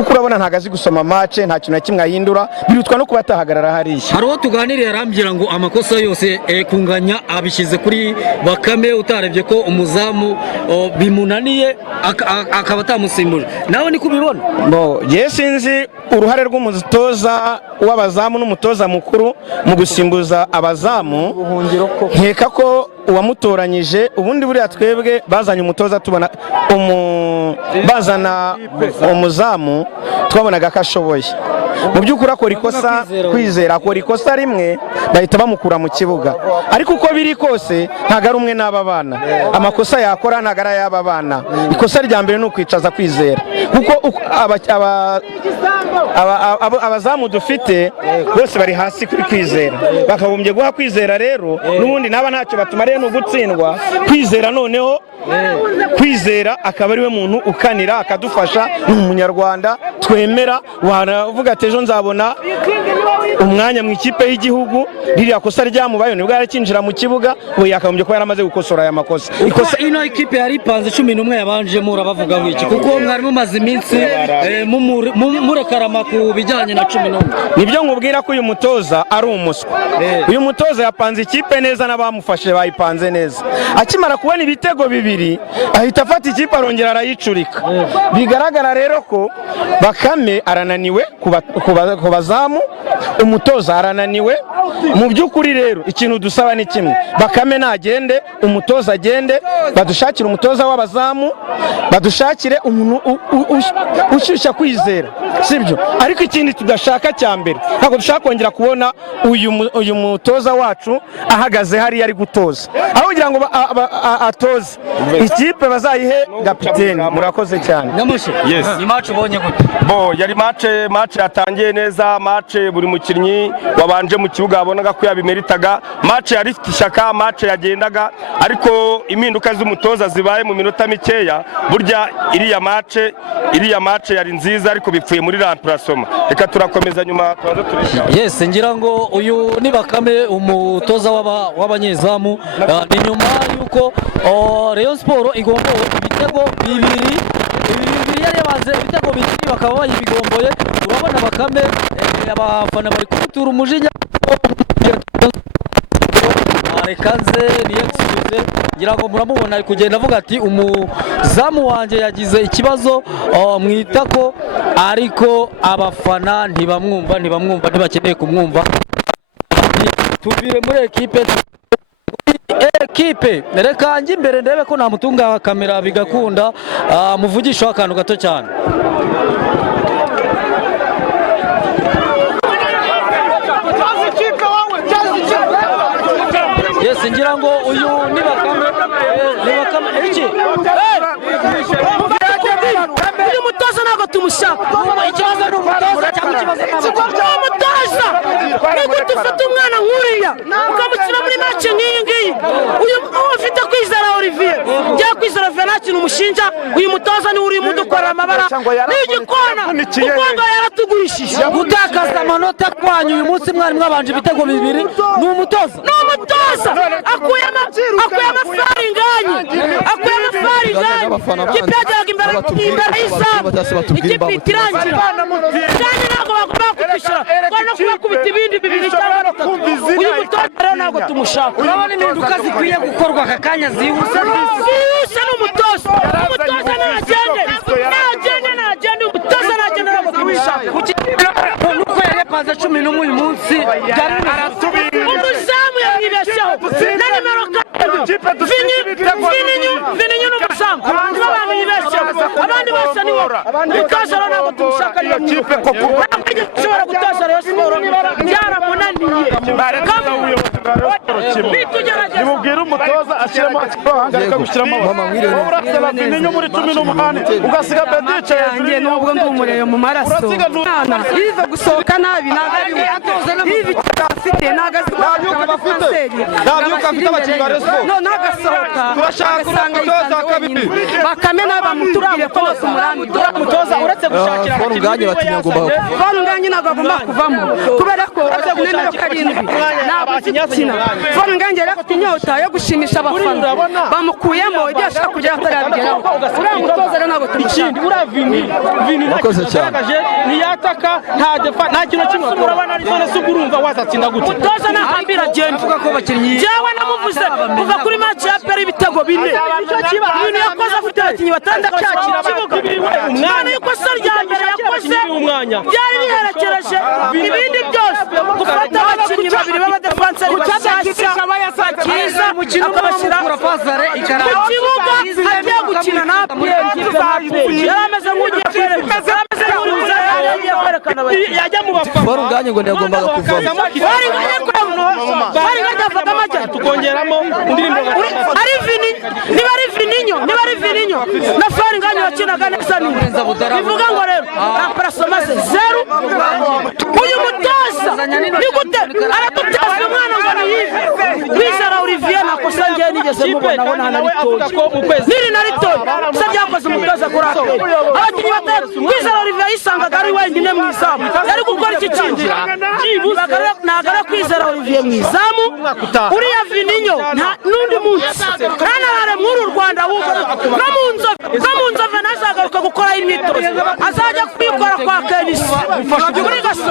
kuko urabona ntagazi gusoma match nta kintu na kimwe ahindura birutwa no kuba atahagarara hariya. Hari uwo tuganiriye arambwira ngo amakosa yose kunganya abishize kuri Bakame utarebye ko umuzamu bimunaniye akaba atamusimbuje. Nawe niko ubibona? Bo sinzi uruhare rw'umutoza w'abazamu n'umutoza mukuru mu gusimbuza abazamu. Nkeka ko uwamutoranyije ubundi buriya twebwe bazanye umutoza tubona bazana umuzamu twabonaga ko ashoboye. Mu by'ukuri akora ikosa kwizera, akora ikosa rimwe bahita bamukura mu kibuga, ariko uko biri kose ntago ari umwe n'aba bana. Amakosa yakora ntago ari ay'aba bana. Ikosa rya mbere ni ukwicaza kwizera, kuko abazamu dufite bose bari hasi kuri kwizera, bakagombye guha kwizera. Rero n'ubundi naba ntacyo batumariye no gutsindwa kwizera, noneho kwizera akaba ari we muntu ukanira akadufasha. Ni umunyarwanda twemera, waravuga ati ejo nzabona umwanya mu ikipe y'igihugu. Ririya kosa ryamubayo nibwo yarakinjira mu kibuga, we yakagombye kuba yaramaze gukosora aya makosa. Ikosa ino ikipe yari ipanze 11 yabanje murabavuga iki, kuko mwari mumaze iminsi murekarama ku bijyanye na 11. Nibyo nkubwira ko uyu mutoza ari umuswa. Uyu mutoza yapanze ikipe neza n'abamufashe bayipanze neza, akimara kubona ibitego bibiri ahita afata ikipe arongera arayicurika. Bigaragara rero ko Bakame arananiwe ku bazamu, umutoza arananiwe. Mu by'ukuri rero ikintu dusaba ni kimwe, Bakame nagende, umutoza agende, badushakire umutoza w'abazamu, badushakire umuntu ushyushya kwizera, sibyo? Ariko ikindi tudashaka cya mbere, ntabwo dushaka kongera kubona uyu mutoza wacu ahagaze hari ari gutoza, aho kugira ngo atoze ikipe bazayihe kapiteni. Murakoze cyane. Yes. Ni match ubonye gute? Bo yari match yatangiye neza, match buri mukinnyi wabanje mu kibuga abonaga ko yabimeritaga, match yari ifite ishyaka, match yagendaga, ariko impinduka z'umutoza zibaye mu minota mikeya. Burya iriya match yari nziza, ariko bipfuye muri remplacement. Reka turakomeza nyuma twaza turisha. Yes, ngira ngo uyu ni Bakame umutoza w'abanyezamu. Ni nyuma yuko Rayon Sport igomboye ibitego bibiri yari yabanze ibitego bibiri bakaba bayibigomboye. Urabona Bakame abafana bari kutura umujinya arekanze ni excuse. Ngira ngo muramubona ari kugenda avuga ati umuzamu wanje yagize ikibazo mwitako, ariko abafana ntibamwumva ntibakeneye kumwumva. Tuvire muri ekipe reka njye imbere ndebe ko namutunga kamera bigakunda muvugisha akantu gato cyane. Yes, ngira ngo uyu ni Bakame iki uyu mutoza ntabwo tumushaka. Ikibazo ni umutoza cyangwa ikibazo n'umutoza? Nubwo dufite umwana nk'uriya ukamushyira muri match nk'iyi ngiyi, uyu ufite kwizera Olivier njya kwizera Venanti umushinja, uyu mutoza ni uri mudukorera amabara n'igikona kuko yaratugurishije. Gutakaza amanota kwanyu uyu munsi mwari mwabanje ibitego bibiri, ni umutoza akuye amafari inganye ikipe yajyaga imbere y'izamu, ikipe itirangira kandi ntabwo bagomba kutwishyura no kubakubita ibindi bibiri cyangwa bitatu. Uyu mutoza rero ntabwo tumushaka. Urabona impinduka zikwiye gukorwa aka kanya zihuse n'umutoza. Umutoza nagende umutoza nagende ntabwo tumushaka. Nuko yarepanze 11 uyu munsi umuzamu yamwibeshaho na nimero 4 Vini n'umuzamu abantu yibeshaho, abandi bose ni wowe. Umutoza rero ntabwo tumushaka. Niyo kipe koko ushobora gutoza Rayon Sport byaramunaniye. Nimubwira umutoza ashyiramo agahagarika gushyiramo urasaba Vini muri 18 ugasiga Bedice yanjye nubwo ndi umureye mu maraso iva gusohoka nabi ntabwo afite nagazi ntabyuka afite abakinnyi ba Rayon no nagasohoka turashaka umutoza wa kabiri Bakame nawe bamuturire ko bose umurambi umutoza uretse gushakira Nganye batinya ngomba Nganye ntabwo agomba kuvamo kubera ko nimero 7 ntabwo akina Nganye rero afite inyota yo gushimisha abafana bamukuyemo ibyo ashaka kugira atarabigeraho uriya mutoza rero ntabwo tumushaka vini Wakoze cyane. ntiyataka nta kintu kimwe urabona ari none se urumva wazatsinda gute umutoza ntahambira agenda jewe namuvuze kuva kuri match ya peri ibitego 4 ibintu yakoze afite abakinnyi batandatu umwana y'ikosa rya mbere yakoze byari biherekereje ibindi byose gufata abakinnyi babiri b'abadefanseri bashyashya bakiza akabashyira mu kibuga agiye gukina na yari ameze nk'ugiye kwerekana yajya mu bafana Nganye ngo ndagombaga kuvamo bari ngajya amajya tukongeramo indirimbo ari Vininho na Fari Nganye wakinaga neza neza bivuga ngo rero amparasomase 0 uyu mutoza nigute aratutaza umwana ngo ni yive Kwizera Olivier nakosa ngiye nigeze mubona aho nta nari naritoye gusa byakoze umutoza kuri aperi abakinnyi batatu Kwizera Olivier yisangaga ari wenyine mu izamu yari gukora iki kintu nagara Kwizera Olivier mu izamu uriya Vininho n'undi munsi ntanarare muri Rwanda ahubwo no mu nzove nazagaruka gukora imyitozo azajya kwikora kwa Kenshi kuri gasozi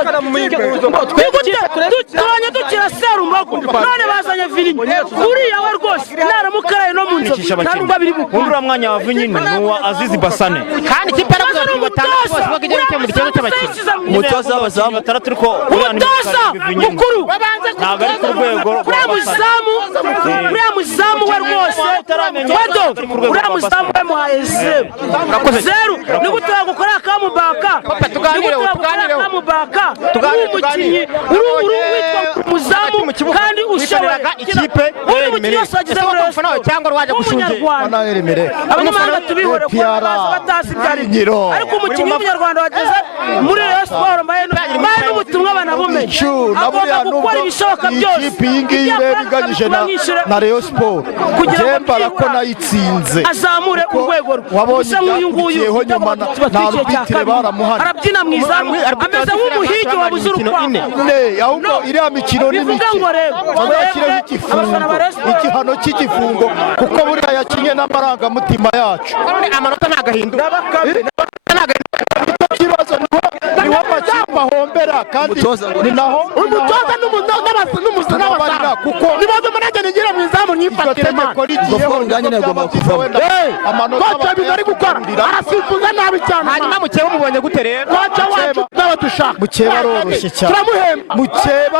tubonye dukira Serumogo none bazanye Vininho uriya we rwose naramukaraye no mu nzove ntabwo biri uriya mwanya wa Vininho nuwa Azizi Basane kandi kipe aravuga ngo batandatu bose bagiye gukemura ikibazo cy'abakinnyi umutoza w'abazamu batandatu ariko umutoza mukuru ntabwo ari ku rwego uriya muzamu we rwose uriya muzamu we muhaye 0 nigute gukora akamubaka umukinnyi uri witwa muzamu kandi ushoboraga ikipe umukinnyi wese wagize muri Rayon cyangwa rwaje gushungera abanyamahanga tubihore ko baza batazi ibyari ariko umukinnyi w'umunyarwanda wageze muri Rayon Sport mbaye n'ubutumwa banabumenye agomba gukora ibishoboka byose ikipe iyi ngiyi rero iganyije na Rayon Sport jemba ko nayitsinze azamure urwego rwe nk'uyu nguyu nyuma nta rubitire baramuhana arabyina mu izamu ameze nk'umuhigi wabuze urukwavu ahubwo iriya mikino ni mike bazashyireho igihano cy'igifungo kuko buriya yakinye n'amarangamutima yacu amanota ntagahindura ikibazo ni w'amakipe ahombera kandi ni naho umutoza n'umuzamu kuko nibaze manajye nigira mu izamu nyifatire Nganye ndagomba kuvamo kocha bari gukora arasifuza nabi cyane hanyuma mukeba mubonye gute rero kocha wacu n'abadushaka mukeba aroroshye cyane turamuhemba mukeba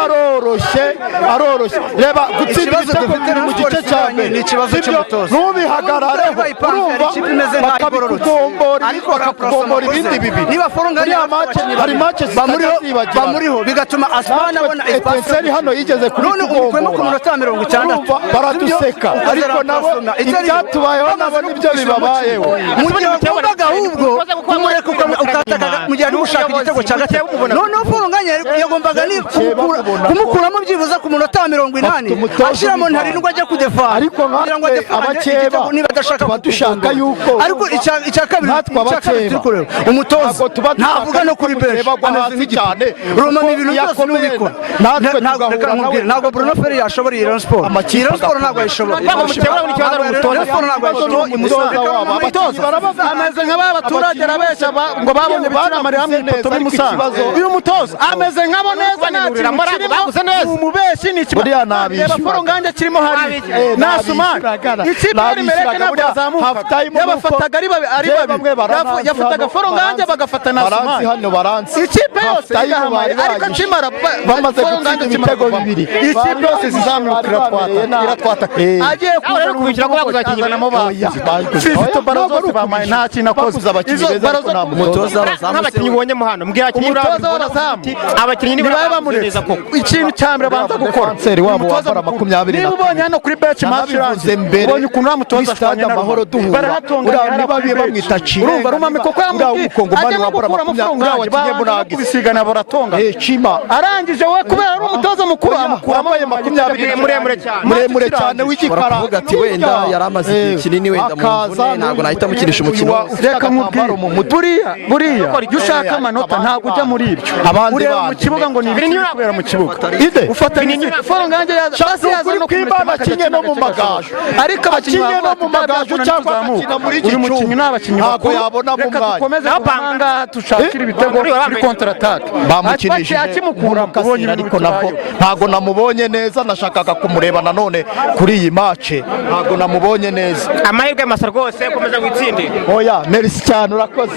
aroroshye reba gutsinda ibitego bibiri mu gice cya mbere ni ikibazo cy'umutoza ntubihagarareho urumva bakakugombora ibindi bibiri niba Nganye hari match bamuriho bigatuma Asmana abona Etincelle hano yigeze kuri kugombora ku munota 60 baraduseka ariko nabo ibyatubayeho nabo nibyo bibabayeho mu gihe uvugaga ahubwo kumureka ukataka mu gihe ushaka igitego cya gatatu noneho Nganye yagombaga ni kumukuramo byibuza ku munota 80 ashiramo ntarindwa ajya kudefa ariko abakeba niba adashaka badushaka yuko ariko icya kabiri umutoza ntavuga no kuri bench ameze cyane Roma ni ibintu byose n'ubikora ntabwo Bruno Ferri yashobora iyi Rayon Sport ntabwo ayishobora ameze nk'aba baturage rabesha ngo babonye bikinamari hamwe ipoto muri Musanze uyu mutoza ameze nk'abo neza nta umubeshi ni ikibazo reba Nganye kirimo hari nasumani ikipe yari mereke ntabwo yazamuka yabafataga ari babi yafataga Nganye bagafata nasumani ikipe yose igahamari ariko kimara bamaze gutsinda ibitego bibiri ikipe yose zizamukira iratwataka agiye rero kubikira ko baguzakinyana mu Fifito baro zose bamaye nta kintu akoze abakinnyi beza ariko nta mutoza nk'abakinnyi ubonye mu hano mbwira abakinnyi abakinnyi ni babe bamureza koko ikintu cya mbere banza gukora kanseri wabo wabara 20 niba ubonye hano kuri bench match ranze ubonye ukuntu bamutoza ashwanya amahoro duhura uriya niba biye bamwita Chile urumva rumame koko yamubwiye umukongomani wabara 20 wakiye munagi baratonga arangije we kubera ari umutoza mukuru amukuramo 20 muremure cyane w'igikara baravuga ati wenda yari amaze igihe kinini wenda mu mvune ntabwo nahita mukinisha umukino reka mubwire buriya iyo ushaka amanota ntabwo ujya muri ibyo ureba mu kibuga ngo ni ibintu kubera mu kibuga ufatanye foronganje yaza no kwibana kinye no mu magaju ariko abakinnyi no mu magaju cyangwa bakina muri iki cyumba n'abakinnyi ntabwo yabona mu mwanya apanga tushakira ibitego kuri counter attack bamukinishije akimukura kubonye ariko ntabwo namubonye neza nashakaga kumureba nanone kuri iyi match ntabwo namubonye neza amahirwe masa rwose komeza gutsinde oya merci cyane urakoze